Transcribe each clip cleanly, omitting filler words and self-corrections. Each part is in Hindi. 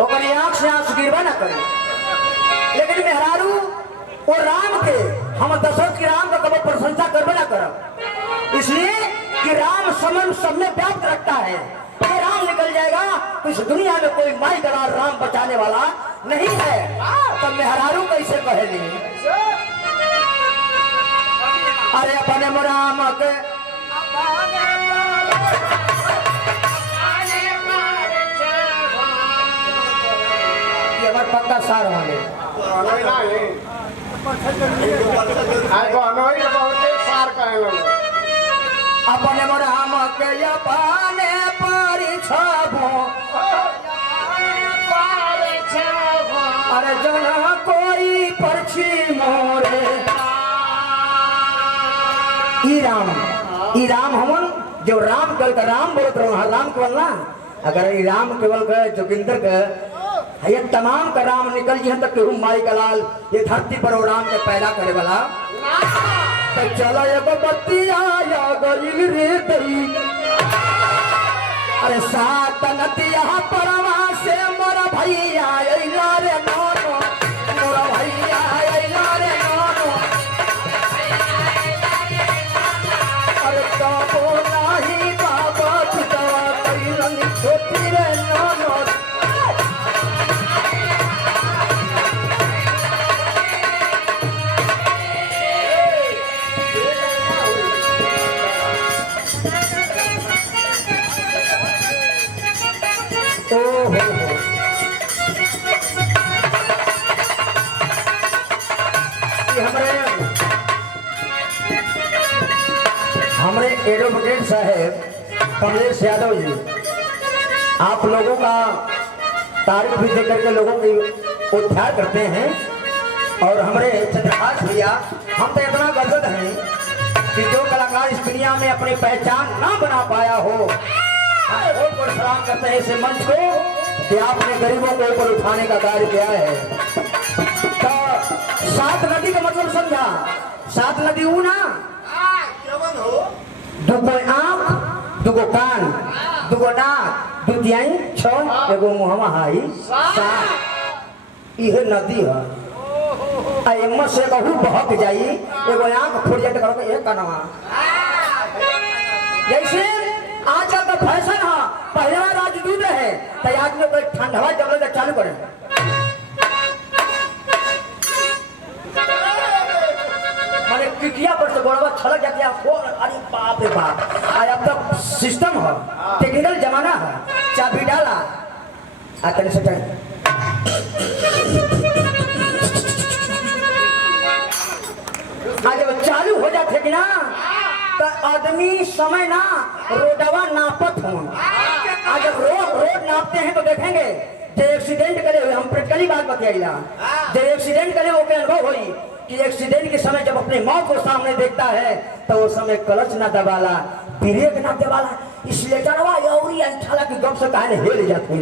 ओकरी आंख से आंसू गिरबा ना करे। लेकिन मेहरारू वो राम के हम दशरथ के राम का कभी प्रशंसा करबे ना करब, इसलिए कि राम समन सब में व्याप्त रखता है। ये राम निकल जाएगा तो इस दुनिया में कोई माई दलाल राम बचाने वाला नहीं है। तब मेहरारू कैसे कहेली, अरे अपने राम के ये हमारे पक्का सार वाले अपने राम के अपने परिछबो अरे जना कोई परछी मोरे ई राम हमन जो राम कल का राम बोलत रहो राम केवल ना, अगर ई राम केवल का जोगिंदर का ये तमाम का राम निकल जी तक केहू माई का लाल ये धरती पर वो राम के पैदा करे वाला तो चलो एगो बत्तिया या गइल रे दई अरे सात नदिया परवा से मोर भैया अइला रे नोनो मोर भैया अइला रे नोनो अरे तो नाही बाबा पितवा कइलन छोटी रे नोनो हमारे एडवोकेट साहब कमलेश यादव जी आप लोगों का तारीफ भी देकर के लोगों की उद्धार करते हैं। और हमारे चंद्रहास भैया हम तो इतना गर्वित हैं कि जो कलाकार इस दुनिया में अपनी पहचान ना बना पाया हो, बहुत बहुत सलाम करते हैं इस मंच को कि आपने गरीबों को ऊपर उठाने का कार्य किया है। तो सात नदी का मतलब समझा, सात नदी ऊ ना दुगो आँख दुगो कान दुगो नाक दू दियाई छह एगो मुहमा हाई सात इहे नदी है। आ एम्मा से कहू बहक जाई एगो आँख फूट जाए तो एक कनवा जैसे आज का फैशन है पहला राजदूत है तो आदमी कोई ठंडवा जब चालू करे माने किटिया पर से गोड़वा छलक जाती है। अरे बाप रे बाप, आज अब तक सिस्टम है, टेक्निकल जमाना है, चाबी डाला आते से आज जब चालू हो जाते कि ना तो आदमी समय ना रोडवा नापत हो। आज जब रोड नापते हैं तो देखेंगे जो एक्सीडेंट करे हुए हम प्रैक्टिकली बात बताइला जो एक्सीडेंट करे वो के अनुभव हुई कि एक्सीडेंट के समय जब अपने मौत को सामने देखता है तो उस समय क्लच ना दबाला ब्रेक ना दबाला इसलिए चढ़वा यौरी अंठाला की गप से कहने हेल जाते हैं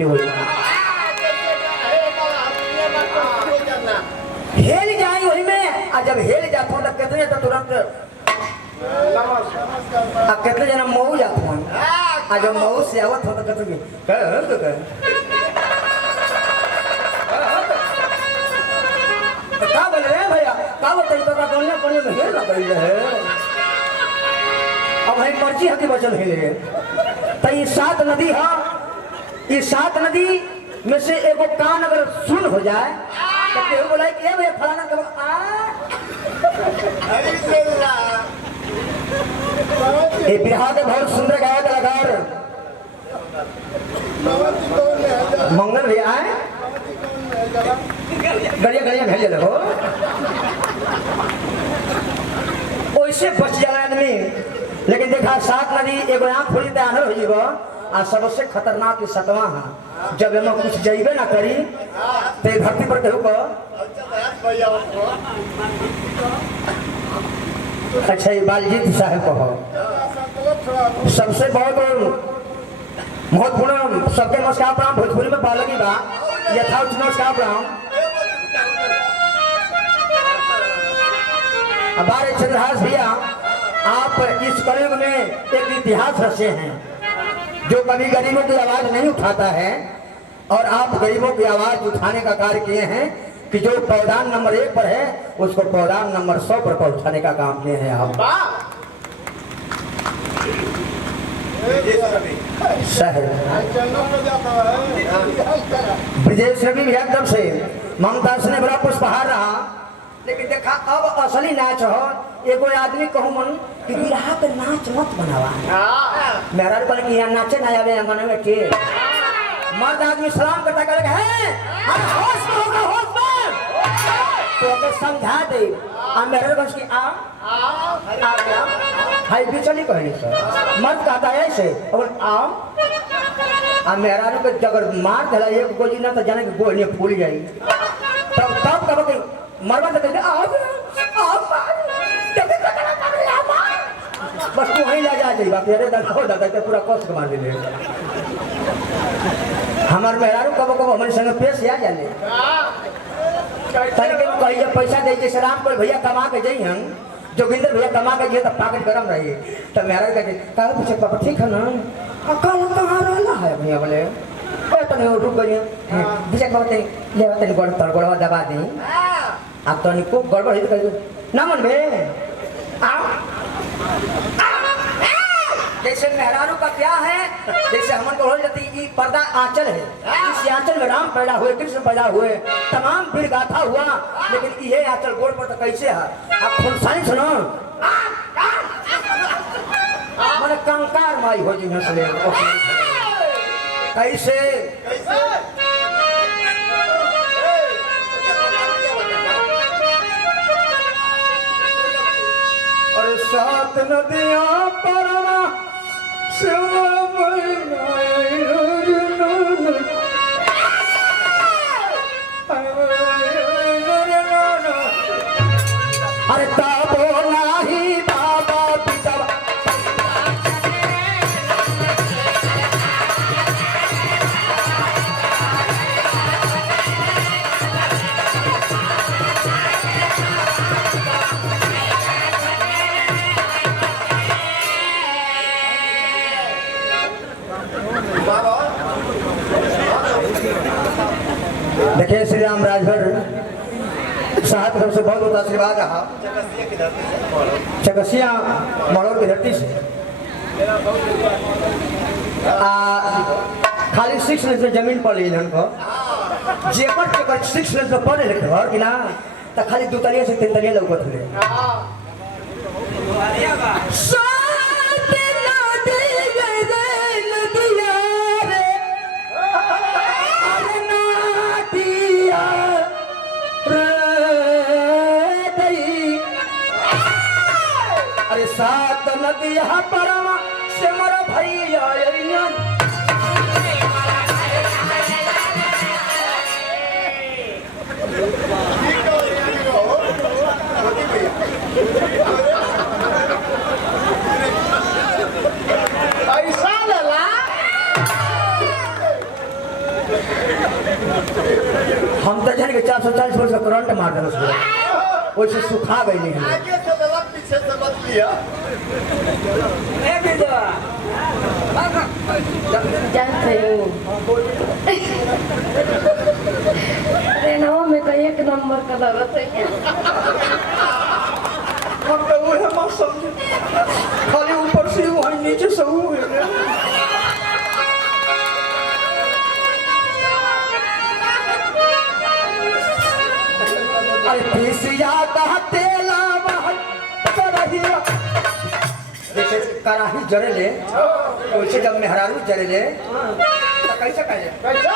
हेल जाए वही में। और जब हेल जाते हैं तो कितने तो तुरंत कितने जना मऊ जाते हैं और जब मऊ से आवत हो तो कहते क्या बोल रहे हैं भैया क्या बताइए तो दुनिया पढ़ने में हेल ना करी है। अब भाई मर्जी है कि वचन हिले तो ये सात नदी है, ये सात नदी में से एगो कान अगर सुन हो जाए तो केहू बोला कि ए भैया फलाना कब ये बिहार के बहुत सुंदर गायक कलाकार मंगल भैया आए गड़िया गड़िया भेज लो वैसे बच जाए आदमी। लेकिन देखा सात नदी एगो आँख खोली तो आनर हो जीवो आ सबसे खतरनाक सतवा है जब एम कुछ जइबे ना करी तो धरती पर कहू को अच्छा ये बालजीत साहब कहो सबसे बहुत महत्वपूर्ण सबके नमस्कार प्रणाम भोजपुरी में बालगी बा यथार्थ नमस्कार प्रणाम। हमारे चंद्रहास भैया आप इस कलयुग में एक इतिहास रचे हैं जो कभी गरीबों की आवाज नहीं उठाता है, और आप गरीबों की आवाज उठाने का कार्य किए हैं कि जो पौधान नंबर 1 पर है उसको पौधान नंबर 100 पर पहुंचाने का काम किए हैं आप। विदेश रवि भी एकदम से ममता ने बड़ा पुष्पहार रहा, लेकिन देखा अब असली नाच हो। एगो आदमी कहूँ मन कि बिरहा पे नाच मत बनावा, मेरा बन कि यहाँ नाचे ना आवे अंगन में के मर्द आदमी सलाम करता करे है होश में होगा, होश में तो के समझा दे आ मेरे बस की आ गया हाई भी चली कहनी सर मर्द कहता है ऐसे और आ मेरा के जगर मार देला एक गोली ना तो जाने की गोली फूल जाई, तब कब के मरवा तो कहते बस तू वहीं ले जा जाइबा तेरे दादा के पूरा कष्ट मार दे हमार मेहरारू कब हमारे संग पेश आ जाले तनिक कहिए पैसा दे जैसे राम कोई भैया कमा के जाई हम जोगिंदर भैया कमा के जाइए तो पाकट गरम रही तो मेहरारू कहते कहा पूछे पापा ठीक है ना कल कहाँ रहना है भैया बोले तनी रुक गई विजय कहते ले तनी गड़बड़ दबा दी अब तनी को गड़बड़ है तो ना मन में जैसे मेहरारू का क्या है, जैसे हमन को हो जाती ये पर्दा आंचल है, इस आंचल में राम पैदा हुए, कृष्ण पैदा हुए, तमाम फिर गाथा हुआ, लेकिन ये आंचल गोड़ पर तो कैसे है आप फुलसानी सुनो मैंने कंकार माई हो जी हंसले कैसे अरे सात नदियां परमा अरे ताबो नाही बाबा पिता देखिए श्री राम राजभर साहब तरफ से बहुत बहुत आशीर्वाद रहा चकसिया मड़ोर की धरती से खाली 6 लेन से जमीन पर ली हमको जेकर 6 लेन से पढ़े लिखे घर कि ना तो खाली 2 तलिया से 3 तलिया लौकत हुए अरे सात नदियां परमा से मर भैया ऐसा लला हम तो जान के 440 वर्ष का करंट मार दे उसको वैसे सुखा गई नहीं आगे से लला पीछे से मत लिया जानते हो ट्रेनों में का 1 नंबर का लगत है हम तो वो हम समझे खाली ऊपर से वहीं नीचे से वो है अरे तीसिया कहते लावा करहिया जैसे कराही जरे ले वैसे जब मेहरारू जरे ले तो कैसे कहे कैसे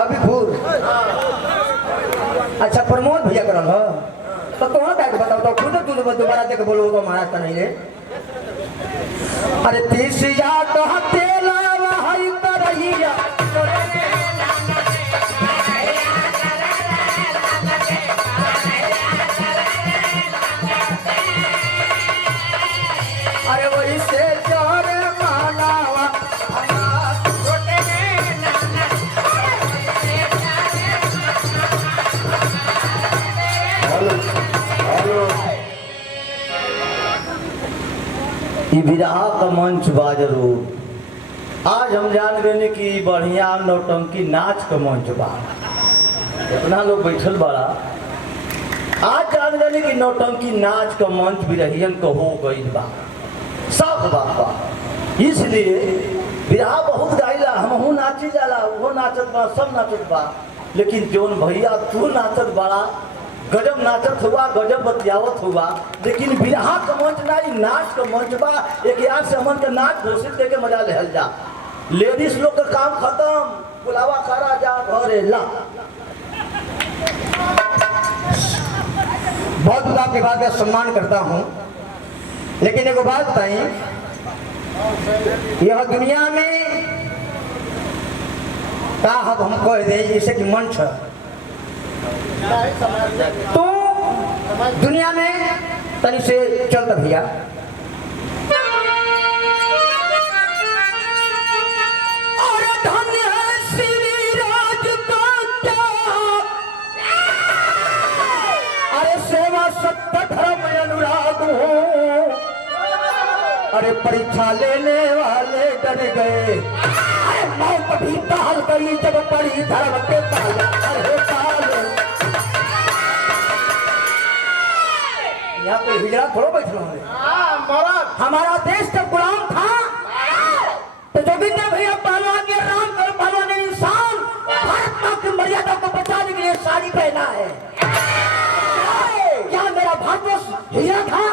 अभी भूर अच्छा प्रमोद भैया करल हो तो कौन का बताओ तो खुद तू दोबारा देख बोलो तो महाराज का नहीं ले अरे तीसिया कहते लावा हई करहिया ये विरहा का मंच बा जरूर। आज हम जान गए कि बढ़िया नौटंकी नाच का मंच बा। इतना लोग बैठल बड़ा, आज जान गए कि नौटंकी नाच का मंच बिरहियन को हो गई बा। सब बात बा, इसलिए विरहा बहुत गाइला, हमहू नाची जाला, वो नाचत बा, सब नाचत बा। लेकिन जोन भैया तू नाचत बड़ा, गजब नाचत हुआ, गजब बतियावत हुआ, लेकिन विरहा का मंच ना, नाच का मंच बा। एक यार से हमन के नाच घोषित करके मजा लेहल जा। लेडीज लोग का काम खत्म, बुलावा करा जा घरे ला। बहुत बहुत आपकी बात का सम्मान करता हूँ, लेकिन एक बात बताइए, यह दुनिया में का हम कह दे जैसे कि मंच है, तो दुनिया में तनी से चलता भैया। और धन्य है श्री राज का, अरे सेवा सत्य धर्म अनुराग हो, अरे परीक्षा लेने वाले डर गए, अरे मौत भी टाल गई जब पड़ी धर्म के पाले। अरे यहाँ कोई हिजड़ा थोड़ा बैठना है। हमारा देश जब गुलाम था तो जोगिंदर भैया पहलवान के राम कर पहलवान ने इंसान भारत मां की मर्यादा को बचाने के लिए साड़ी पहना है। क्या मेरा भारतवर्ष हिजड़ा था,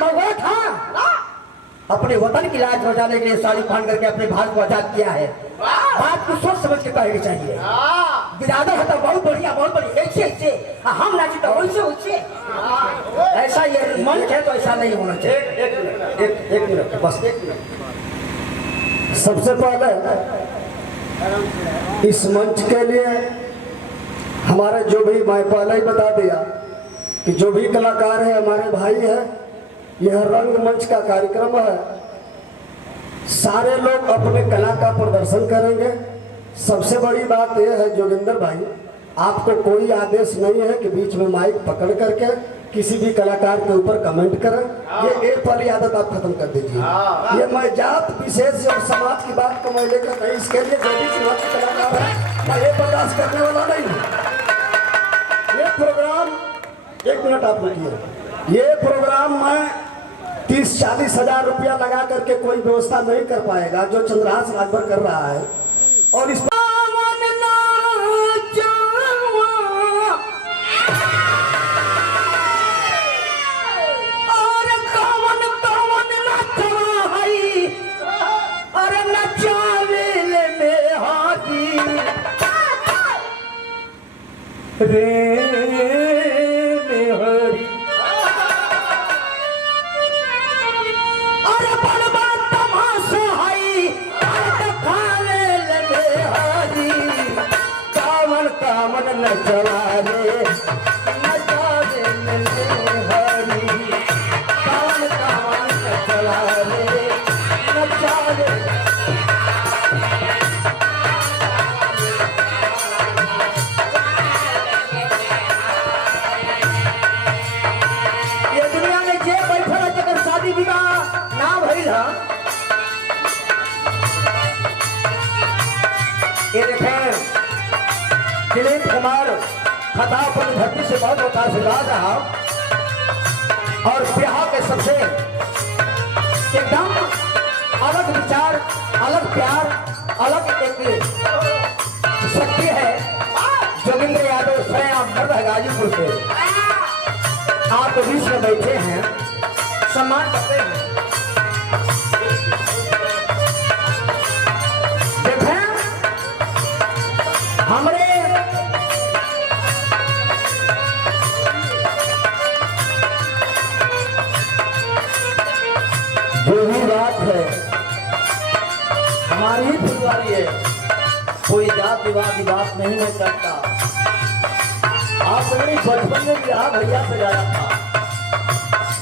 मगवा था? अपने वतन की लाज बचाने के लिए साड़ी पहन करके अपने भारत को आजाद किया है। बात को सोच समझ के कहनी चाहिए। बिरादर है तो बहुत बढ़िया, बहुत बढ़िया, ऐसे ऐसे हम नाची तो वैसे वैसे, ऐसा ये मंच है तो ऐसा नहीं होना चाहिए। एक मिनट बस, एक मिनट। सबसे पहले इस मंच के लिए हमारे जो भी, मैं पहले ही बता दिया कि जो भी कलाकार है हमारे भाई है। यह रंगमंच का कार्यक्रम है, सारे लोग अपने कला का प्रदर्शन करेंगे। सबसे बड़ी बात यह है जोगिंदर भाई, आपको कोई आदेश नहीं है कि बीच में माइक पकड़ करके किसी भी कलाकार के ऊपर कमेंट करें। ये एक वाली आदत आप खत्म कर दीजिए। ये मैं जात विशेष और समाज की बात को मैं लेकर नहीं, इसके लिए जो भी समाज के कलाकार है मैं ये बर्दाश्त करने वाला नहीं हूँ। ये प्रोग्राम, एक मिनट आप रुकिए, ये प्रोग्राम मैं 30-40 हजार रुपया लगा करके कोई व्यवस्था नहीं कर पाएगा जो चंद्रहास राजभर कर रहा है। और इस ये देखें, दिलीप कुमार खतापन धरती से बहुत बहुत आशीर्वाद रहा और बिहार के सबसे एकदम अलग विचार, अलग प्यार, अलग एक शक्ति है। जोगिंद्र यादव स्वयं मर्द है गाजीपुर से, आप बीच में बैठे हैं, सम्मान करते हैं। हमरे जो भी बात है हमारी ही फुलवारी है, कोई जातिवादी बात नहीं मैं करता। आप सभी बचपन में बिहार भैया से गाया था,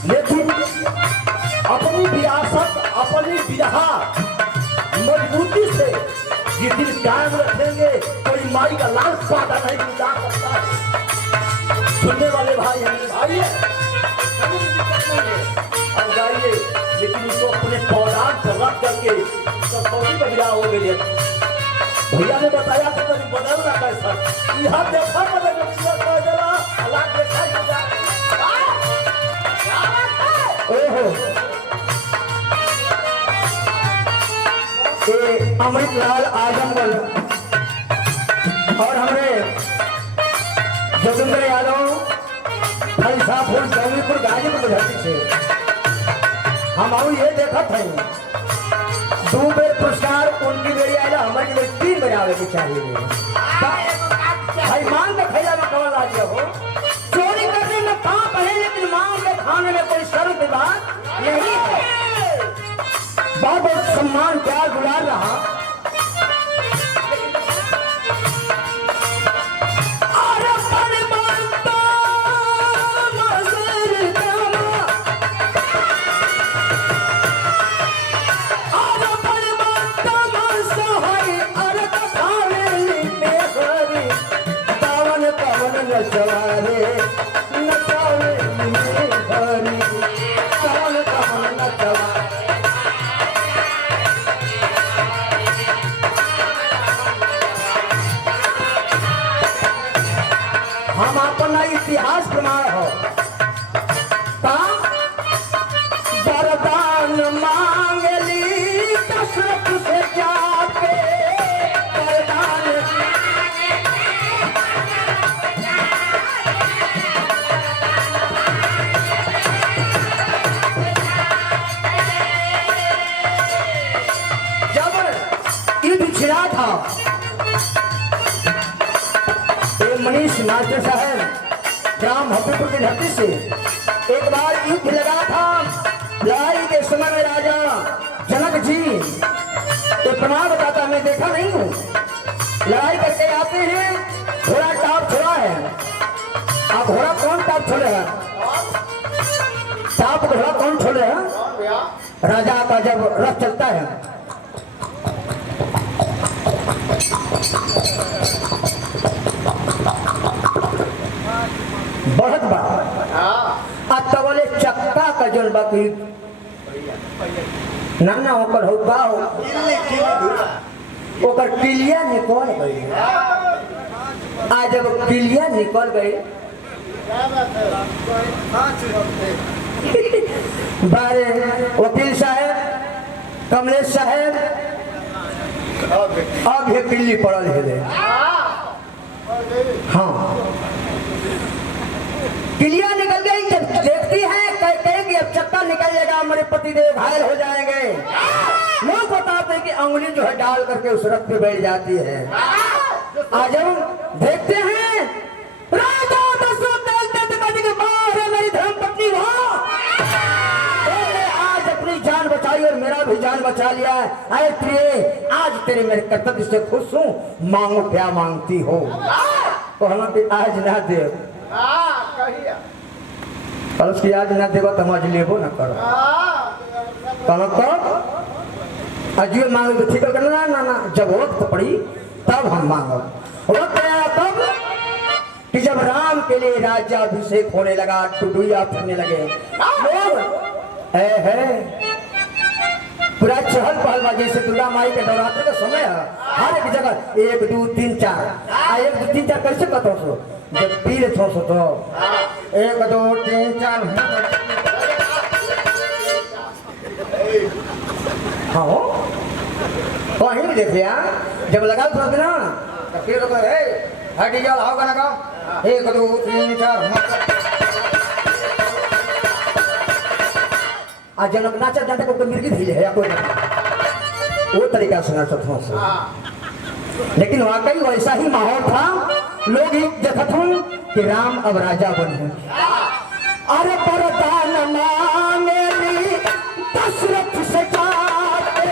लेकिन अपनी विरासत, अपनी विरहा मजबूती से ये दिन कायम रखेंगे। कोई माई का लाल पाता नहीं मिटा सकता है। सुनने वाले भाई हमारे भाई है, अब गाइए, लेकिन इसको के सब कौन बढ़िया हो गई। भैया ने बताया कि कभी बदल ना कैसा यहाँ देखा बदल कर देला हालात देखा ही जा। ओहो ये अमृतलाल आजमगढ़ और हमारे जोगिंदर यादव फलसापुर जौनीपुर गाजीपुर धरती से हम आऊ ये देखा थे 2 बेर पुरस्कार उनकी बेरी आया हमारी बेरी 3 बेर आवे के चाहिए। भाई मांग के खैला में कमल आ गया हो चोरी करने में पाप है लेकिन मांग के खाने में कोई शर्म की बात नहीं है। बहुत बहुत सम्मान प्यार दुलार रहा। नचवारे नचावे हरी कौन कौन नचवारे। हम अपना इतिहास प्रमाण हो वरदान मांगली दशरथ से जाके वरदान छिड़ा था। ये मनीष नाट्य साहब ग्राम हबीपुर की धरती से एक बार युद्ध लगा था। लड़ाई के समय में राजा जनक जी ये प्रमाण बताता मैं देखा नहीं हूँ। लड़ाई करके आते हैं घोड़ा टाप छोड़ा है। आप घोड़ा कौन टाप छोड़े हैं? टाप घोड़ा कौन छोड़े हैं? राजा का जब रथ चलता है बहुत बार बोले चक्का का जल बाकी नाना होकर हो बा हो ओकर किलिया निकल गई। आज जब किलिया निकल गई बारे वकील साहब कमलेश साहब अब ये किल्ली पड़ल है। हाँ किलिया निकल गई। जब देखती है कहते कि अब चक्का निकल जाएगा हमारे पतिदेव घायल हो जाएंगे। लोग बताते कि अंगुली जो है डाल करके उस रथ पे बैठ जाती है। आज हम देखते हैं राजा दशरथ के बाहर मेरी धर्म पत्नी हो आज अपनी जान बचाई और मेरा भी जान बचा लिया है। अरे प्रिय आज तेरे मेरे कर्तव्य से खुश हूँ। मांगो क्या मांगती हो तो हम आज ना दे कल उसकी याद न देगा तो हम आज लेबो न करो अजियो मांगो तो ठीक करना ना ना जब वक्त पड़ी तब हम मांगो। वक्त आया तब कि जब राम के लिए राज्याभिषेक होने लगा टुडुया फिरने लगे लोग है पूरा चहल पहल जैसे दुर्गा माई के नवरात्र का समय है। हर एक जगह 1 2 3 4 1 2 3 4 कैसे कहते हो जब पीले थो सो तो 1 2 3 4 हाँ कहीं भी देख लिया जब लगा तो ना फिर लोग हटी जाओ आओ गाना गाओ 1 2 3 4 आज जनक नाचा जाते को मिर्गी धीरे है कोई वो तरीका से नाचत हूँ से। लेकिन वाकई वैसा ही माहौल था। लोग ही देखत हूँ कि राम अब राजा बने। अरे वरदान मांगली दशरथ से जाके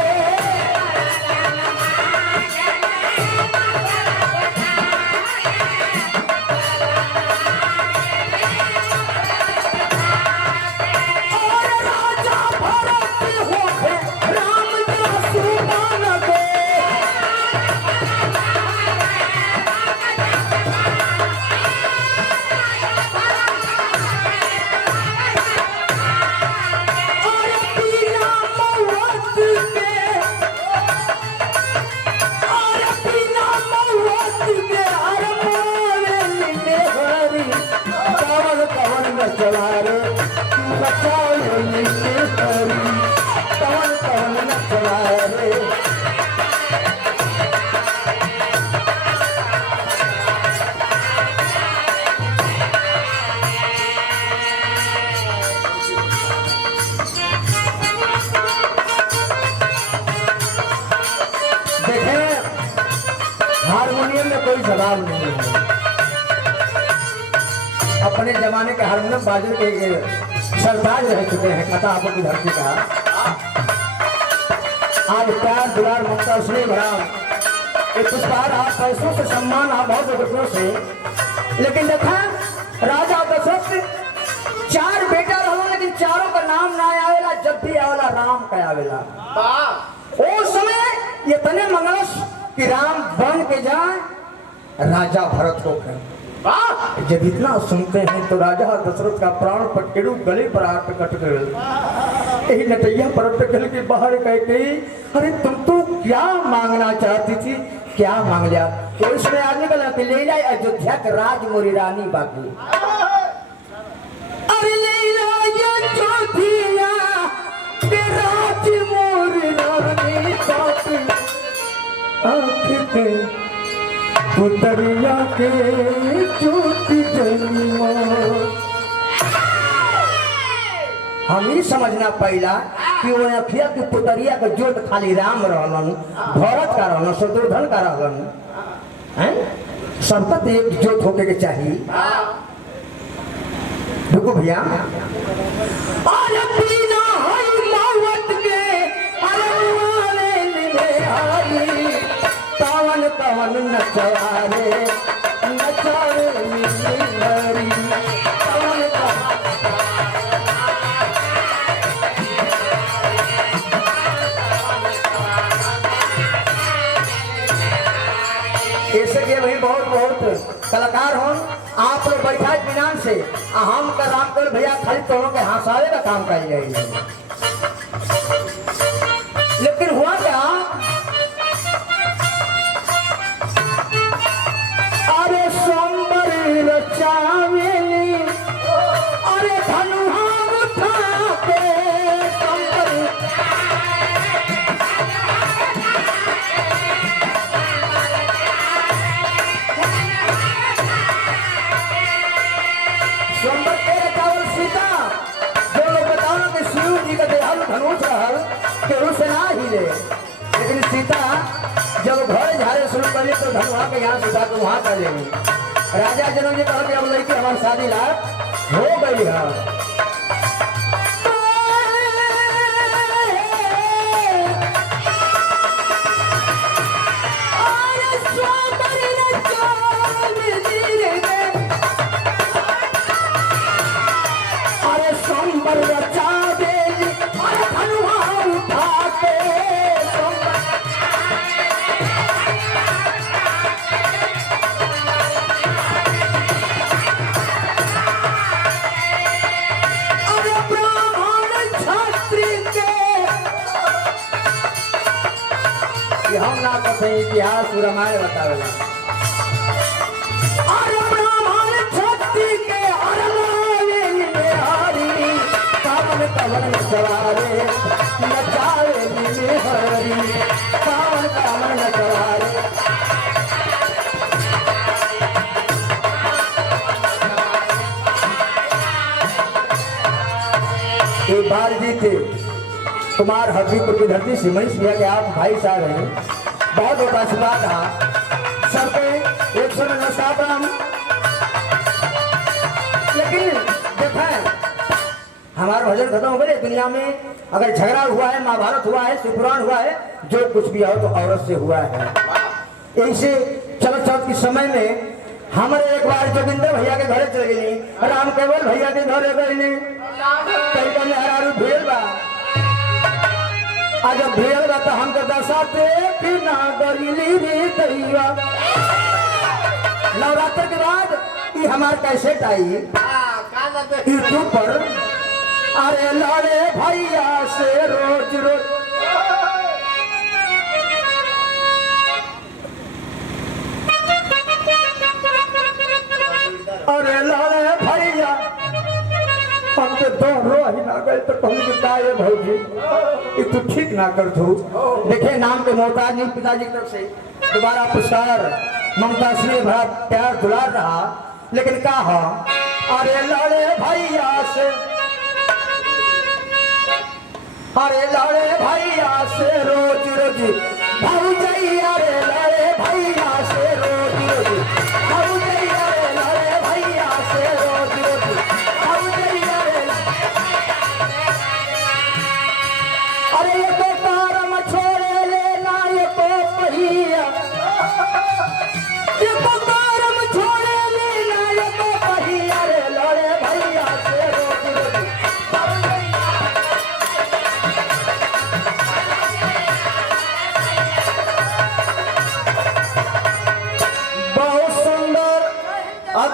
जवाब नहीं है। अपने जमाने के हारमोनियम बाजे के सरताज रह चुके हैं कथा आपको की धरती का। आज प्यार दुलार ममता स्नेह भरा एक पुरस्कार आप पैसों से सम्मान आप बहुत रुपयों से, लेकिन देखा राजा दशरथ 4 बेटा रहो लेकिन चारों का नाम ना आवेला, जब भी आवेला राम का आवेला। उस समय ये तने मंगलस कि राम बन के जाए राजा भरत को कर। जब इतना सुनते हैं तो राजा दशरथ का प्राण पटकेड़ू गले पर आकर कट गए। यही नटैया पर कल के बाहर कह गई, अरे तुम तो क्या मांगना चाहती थी, क्या मांग लिया? तो इसमें आदमी का ले जाए अयोध्या के राज मोरी रानी बाकी। अरे ले अयोध्या के राज मोरी रानी बाकी, आँख के पुतरिया के ज्योति जन्मा। हम ही समझना पहला कि वो अखिया की पुतरिया का जोत खाली राम रहलन, भरत का रहलन, शत्रुघ्न का रहलन, हैं? सबका तो एक जोत होके के चाहिए। देखो भैया, अरे बिना हई मौत के अरे वाले निभाई, पवन पवन नचवारे नचारे मिलरी, पवन ऐसे के भाई बहुत बहुत कलाकार हो आप लोग बैठा इत्मीनान से। हम का राम कर भैया खाली दोनों के हंसावे का काम कर जाएगी। लेकिन हुआ क्या, अरे सोमवारी रचावेली, अरे धनुहा उठा के सोमवारी, सोमवार के रचावल सीता। जो लोग बताओ कि शिव जी का देहाल धनुष रहल केहू से ना हिले, लेकिन सीता जब घर झाड़े शुरू करी तो धनुहा के यहाँ सीता को वहां कर लेंगे। राजा जनक जी कहा कि अब लड़की हमारी शादी लायक हो गई है। अरे सोमवार रचा देली, अरे धनुहा उठा के हम ना कहते इतिहास रामायण बतावेला। अरे ब्राह्मण छत्री के अरमावे निहारी, कामन कवन नचवारे नचावे निहरी, कामन कामन नचवारे। एक बार जी थे कुमार हरदीपुर की धरती से मनीष भैया के आप भाई साहब हैं, बहुत बहुत आशीर्वाद रहा सर पे 100 नमस्कार प्रणाम। लेकिन देखा हमारा भजन खत्म हो गए। दुनिया में अगर झगड़ा हुआ है, महाभारत हुआ है, शिवपुराण हुआ है, जो कुछ भी हो तो औरत से हुआ है। ऐसे चलत चलत के समय में हमारे एक बार जोगिंदर भैया के घरे चले गई, राम केवल भैया के घरे गई, कहीं कहीं हरारू भेल बा। आज भेल बा तो हमको दशा देख ना गरीली रे दैया। नवरात्र के बाद ये हमारे कैसेट आई यूट्यूब पर, अरे लड़े भैया से रोज रोज, अरे लड़े भैया हमके दोनों ही ना गए तो कहूँ कि क्या है भौजी ये तू ठीक ना कर दू। देखे नाम के मोहताज नहीं पिताजी की तरफ से दोबारा पुरस्कार ममता स्नेह भरा प्यार दुलार रहा। लेकिन कहा अरे लड़े भैया से, अरे लड़े भैया से रोज रोज भौजैया, अरे लड़े भैया से रोज रोज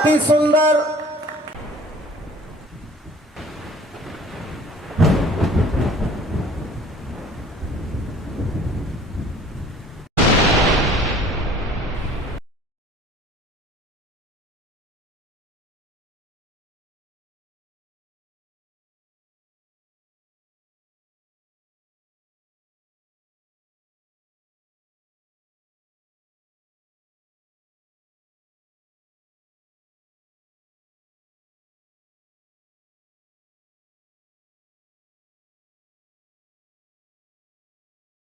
अति सुंदर